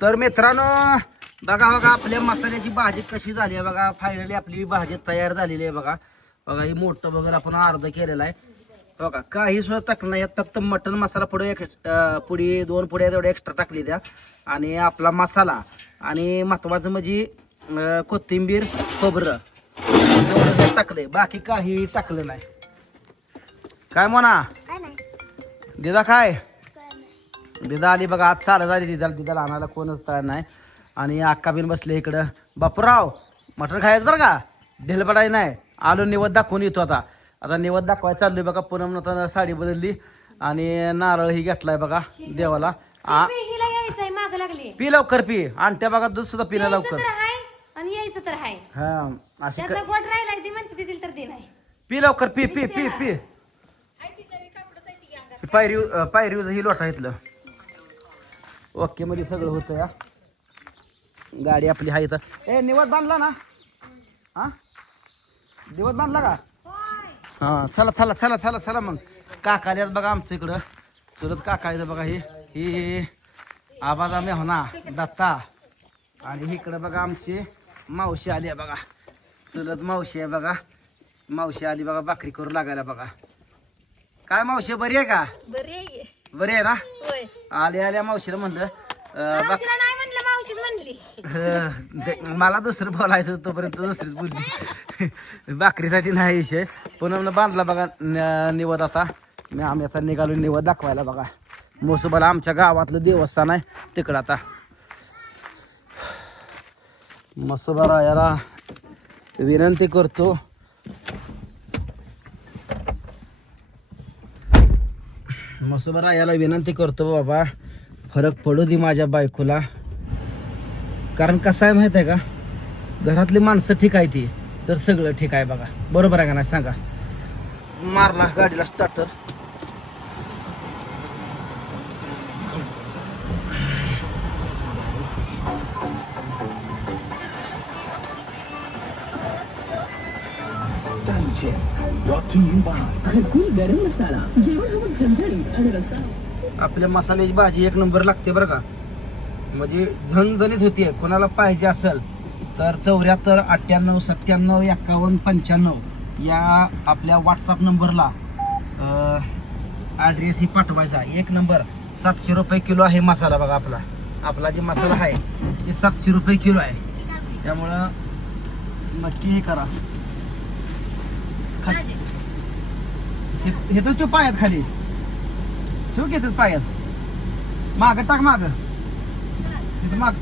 तर मित्रांनो बघा बघा आपल्या मसाल्याची भाजी कशी झाली आहे बघा. फायनली आपली भाजी तयार झालेली आहे बघा. बघा ही मोठं बघा आपण अर्ध केलेलं आहे. बघा काही सुद्धा टाकलं नाही. फक्त मटन मसाला पुढे एक पुडी दोन पुड्या तेवढ्या एक्स्ट्रा टाकली द्या. आणि आपला मसाला. आणि महत्वाचं म्हणजे कोथिंबीर खोबरं. टाकलंय. बाकी काही टाकलं नाही. काय म्हणा दिदा काय? दिदा आली बघा आज चालत आली दिदाला दिदाला आणायला कोणच तयार नाही. आणि अक्का बिन बसले इकडं. बापूराव मटण खायचं बरं का? ढेलपडाय नाही. आलो निवद दाखवून येतो आता. आता निवद दाखवायला चाललोय बघा पूनम आता साडी बदलली. आणि नारळ ही घेतलाय बघा देवाला. आ हिला यायचंय माग लागली. पी लवकर पी. आणि त्या बघा दूध सुद्धा पिणं लवकर. तर हाय आणि यायचं तर हाय. हा अशी त्याचा गोट राहिलाय ती म्हणते दिल तर दे नाही पी लवकर पी पी पी पी. पायरी पायरी ही लोटा इथलं. ओके मध्ये सगळं होतं या. गाडी आपली आहे इथं. ए निवत बांधला ना? हा? निवत बांधला का? हा चला चला चला चला चला मग. काका आल्यात बघा आमचं इकडं. चुलत काका येतं बघा ही ही आबाज आम्ही होना दत्ता. आणि इकडं बघा आमची मावशी आली आहे बघा. चुलत मावशी आहे बघा. मावशी आली बघा भाकरी करू लागायला बघा. काय मावशी बरी आहे का? बरी आहे. बरी आहे ना? होय. आल्या आल्या मावशीला म्हणलं. अं, बाक- मावशीला नाही म्हणलं मावशीच म्हणली. अं, ते- मला दुसरं बोलायचं होतं, तोपर्यंत दुसरीच बोलली. भाकरीसाठी नाही विषय. पुन्हा बांधला बघा न- निवद आता. मी आम्ही आता निघालो निवद दाखवायला बघा. मोसोबाला आमच्या गावातलं देवस्थान आहे तिकडं आता. मसोबा रायाला विनंती करतो. मसोबा रायाला विनंती करतो बाबा फरक पडू दे माझ्या बायकोला. कारण कसं आहे माहीत आहे का? घरातली माणसं ठीक आहे ती तर सगळं ठीक आहे बघा. बरोबर आहे का नाही सांगा? मारला गाडीला स्टार्टर आपल्या मसाल्याची भाजी एक नंबर लागते बरं का. म्हणजे झणझणीत होतीये कोणाला पाहिजे असेल तर चौऱ्याहत्तर अठ्ठ्याण्णव सत्त्याण्णव एक्कावन्न पंच्याण्णव या आपल्या व्हॉट्सअप नंबरला ॲड्रेस ही पाठवायचा. एक नंबर सातशे रुपये किलो आहे मसाला बघा आपला. आपला जे मसाला आहे ते सातशे रुपये किलो आहे. त्यामुळं नक्की हे करा. हे- हेच ठेव पायात खाली. ठेव घेतच पायात. माग टाक माग. तिथं माग.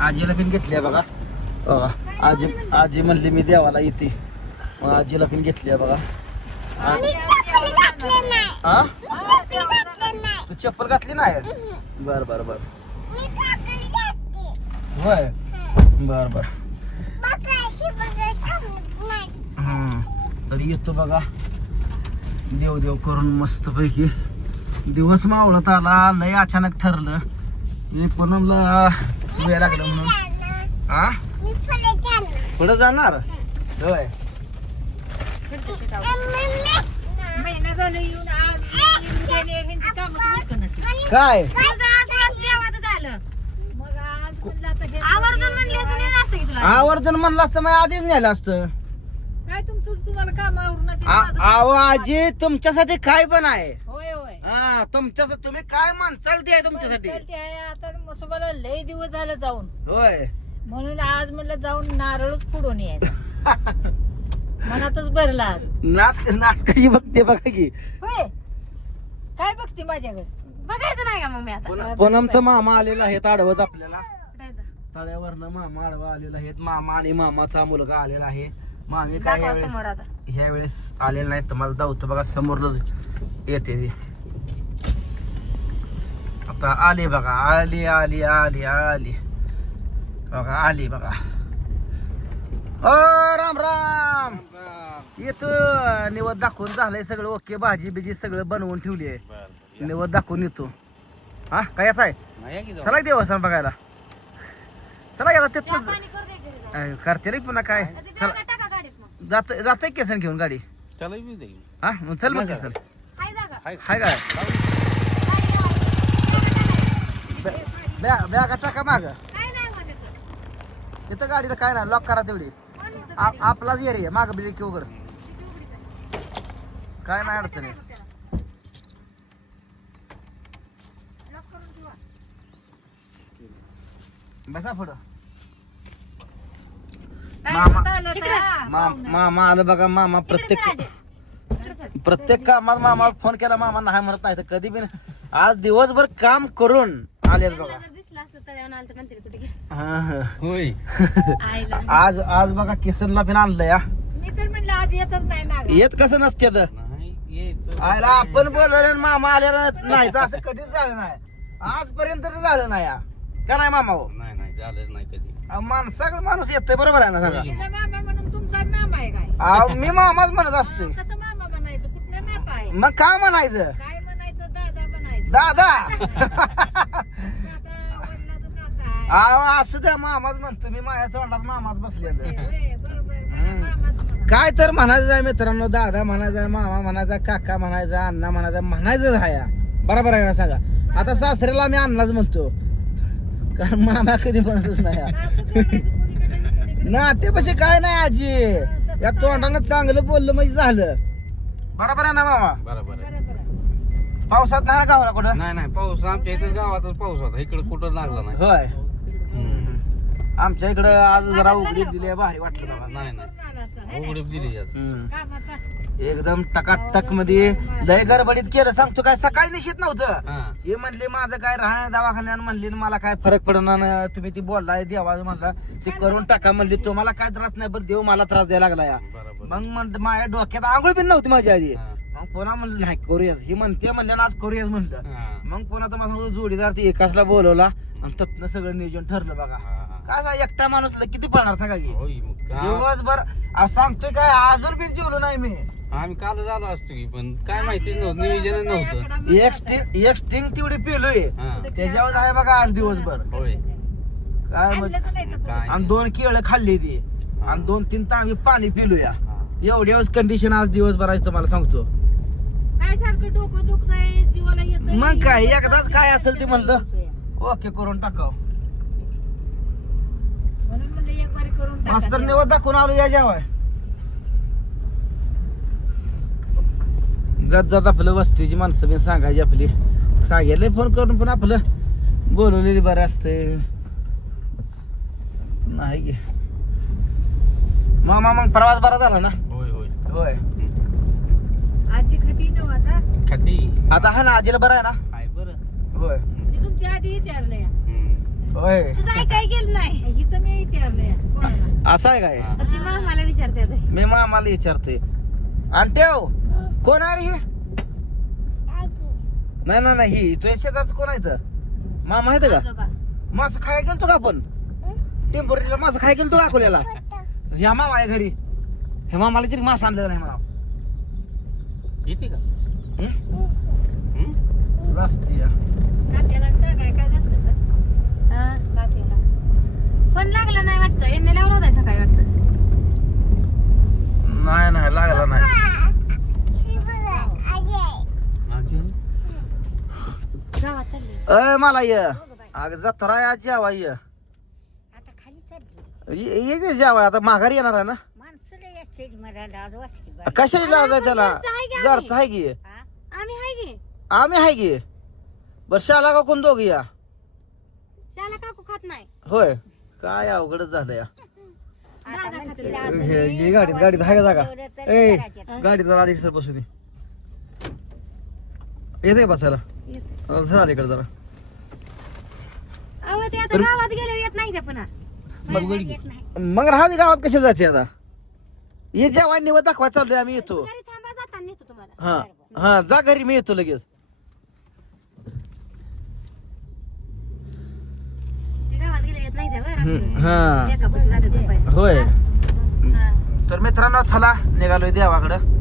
आजीला पण घेतली बघा. बघा आजी आजी म्हणली मी देवाला येते मग आजीला पण घेतली बघा हा तू चप्पल घातली नाही? बर बर बर. होय? बर बर. हम्म. तर येतो बघा. देव देव करून मस्त पैकी दिवस मावळत आला लय अचानक ठरलं. मी पूनमला वेळ लागलं म्हणून. हा पुढे जाणार? होय. काय? आवर्जून म्हणली असतं आधीच नेलं असतं. तुम्हाला काम आवरून आ- आहो आजी तुमच्यासाठी काय पण आहे. होय होय. हा तुमच्यासाठी तुम्ही काय माणसाल ते आहे तुमच्यासाठी? ते आहे, आता मसोबाला लय दिवस झालं जाऊन. होय. म्हणून आज म्हणलं जाऊन नारळच पुढून यायचं. मनातच भरला आज. नाट नाटकाची बघते बघा की. होय. काय बघते माझ्याकडे? बघायचं नाही का मग मी आता? पुन- पूनमचा मामा आलेला आहे आडवच आपल्याला. तळ्यावरनं मामा आडवा आलेला आहे मामा आणि मामाचा मुलगा आलेला आहे. मामी काय दाखवा यावेळेस समोर आता. ह्या वेळेस आलेला नाही तुम्हाला दावतं बघा समोरच येते ती. आता आली बघा आली आली आली आली. बघा आली बघा. ओ राम राम. येतो निवद दाखवून झालंय सगळं ओके भाजी बिजी सगळं बनवून ठेवली आहे. निवद दाखवून येतो. हा काय येत आहे? चला देवस्थान बघायला. चला येतात तिथं करते रे पुन्हा काय? चला. जात जाते केसन घेऊन गाडी. त्याला बी हा मग चल मग केसन. हाय जागा. हाय. काय बॅग टाका माग. काय नाही. तिथं गाडीला काय नाही लॉक करा तेवढी. कोण होतं आ- घरी? आपलाच एरिया माग ब्रेक उघड. किती उघडीत आहे? काय नाही अडचण आहे. होतं त्याला? लॉक करून ठेवा. बसा पुढं. मामा- होतं आलं का? मा- मामा आलं बघा मामा प्रत्येक. प्रत्येक कामात मामा फोन केला मामा नाही म्हणत नाही तर कधी बी नाही. आज दिवसभर काम करून बघा आलं? हा, हा. होय. आज आज बघा किसनला पण आणलं या मी तर म्हणलं आज येतच नाही ना गं. येत कसं नसते तर आयला आपण बोलवलं आणि मामा आलेला नाही तर असं कधीच झालं नाही आजपर्यंत तर झालं नाही या का नाही मामा हो नाही नाही झालंच नाही कधी. माणसाकडे माणूस येतोय बरोबर आहे ना सांगा? तिला मामा म्हणून तुमचा मामा आहे काय? अहो, मी मामाच म्हणत असतोय. कसं मामा म्हणायचं कुठलं नातं आहे? मग काय म्हणायचं? काय म्हणायचं? दादा म्हणायचं. दादा! दादा वडिलाचं नातं आहे. अहो, असं त्या मामाच म्हणतो मी माझ्या तोंडात मामाच बसले होय, बरोबर मला मामाचं म्हणा. काय तर म्हणायचं आहे मित्रांनो दादा म्हणायचा मामा म्हणायचा काका म्हणायचा अण्णा म्हणायचा म्हणायचंच आहे. बरोबर आहे ना सांगा? आता सासऱ्याला आम्ही अण्णाच म्हणतो. कारण मामा कधी म्हणतच नाही आणि कोणीकडे. नातेपाशी काय नाही आजी या तोंडानं चांगलं बोललं म्हणजे झालं बरोबर आहे ना मामा बरोबर आहे. पावसात नाही ना गावाला कुठं नाही नाही पाऊस आमच्या इथे गावातच पाऊस होता इकडे कुठं लागला नाही होय. आमच्या इकडं आज जरा उघडी दिली नाही वाटलं मला नाही? उघडीप दिली हम्म. एकदम टकाटकमध्ये लय गडबडीत केलं. सांगतो काय सकाळी निश्चित नव्हतं. हा. हे म्हणले माझं काय राहण्या दवाखान्यात? म्हणले मला काय फरक पडणार नाही. तुम्ही ती बोललाय देवा म्हणला ते करून टाका. म्हणली तुम्हाला काय त्रास नाही बरं देव मला त्रास द्यायला लागला या बरोबर. मग म्हणत माझ्या डोक्यात आंघोळ पण नव्हती माझ्या आधी. हा. मग पुन्हा म्हणलं नाही करूयाच ही म्हणते म्हणलं ना आज करूयाच म्हणलं. हा. मग पुन्हा तुम्हाला सांगतो जोडीदार ती एकाचला बोलवला आणि तत्न सगळं नियोजन ठरलं बघा. हा. काय सांग एकटा माणूस किती पळणार सांगा की? होय मग का- दिवसभर सांगतोय काय अजून पण जेवलो नाही मी. आम्ही काल झालो असतो की पण काय माहितीच नव्हतं नियोजन नव्हतं. एक स्टिंग एक स्टिंग तेवढी पिलोय. हा. त्याच्यावर आहे बघा आज दिवसभर. होय. काय मग? आणि दोन केळं खाल्ली ती. आणि दोन तीन तांबी पाणी पिलूया. हा. एवढ्याच कंडिशन आज दिवसभर आहे तुम्हाला सांगतो. काय सारखं डोकं दुखतंय जीवाला येतंय. मग काय, एकदाच काय असेल ते म्हणलं. ओके करून टाकाव म्हणून म्हणलं एक मास्तर तेव्हा. निवड दाखवून आलो या जेवाय. जात जात आपलं वस्तीची माणसं बी सांगायची आपली. सांगायला फोन करून पण आपलं बोलवलेली बरं असते नाही की. मामा मग प्रवास बरा झाला ना? होय होय. होय. आजी खाती नव्ह आता? खाती. आता हा ना आजीला बरं आहे ना? काय बरं. होय. मी तुमच्या आधी विचारलंय. हम्म. होय काय केलं नाही इथं मी विचारलंय कोणाला असं आहे काय हा. ती मामाला विचारते आता. मी मामाला विचारतोय आणि ठेव कोण आहे रे ही नाही नाही नाही ही तुझ्या शेजारच कोण आहे इथं? मामा आहे का आजोबा. मास खाय गेलतो का आपण टेम्पोरीला मास खाय गेलतो का अकोल्याला ह्या मामा आहे घरी हे मामाला तरी मास आणलेला नाही म्हणा येते का हं? हम्म? रस्ती आहे. तात्याला सांगाय काय झालं होतं? हा, तात्याला. फोन लागला नाही वाटतं. यांनी लावला होता सकाळी वाटतं. नाही नाही लागला नाही. आजी? गावात चालली. अय मला ये. अग जत्रा आहे आज जेवा ये. आता खाली चालली. ये ये की जेवा आता माघारी येणार आहे ना? माणसं लय स्टेजमध्ये लाज वाटते कशाची लाज आहे त्याला? घरचं आहे की? आम्ही हाय गे आम्ही आहे की? बरं शाला का कोण दोघी या. शाला काकू खात नाही. होय. काय अवघडच झालं या. हे हे गाडीत गाडीत आहे का जागा? ए गाडीत जरा अलीकडे सर बसू दे. येते का बसायला? अलीकडे जरा. अहो ते आता गावात गेले येत नाही ते पुन्हा. मग येत नाही. मग राहू दे गावात कशा जाते आता? ये जेव्हा निवड दाखवा चाललोय आम्ही येतो. घरी थांबा जाताना नेतो तुम्हाला. हा हा जा घरी मी येतो लगेच ते गावात गेले येत नाही ते बरं हम्म, आमचं. हा. होय. हा. तर मित्रांनो चला निघालोय देवाकडं.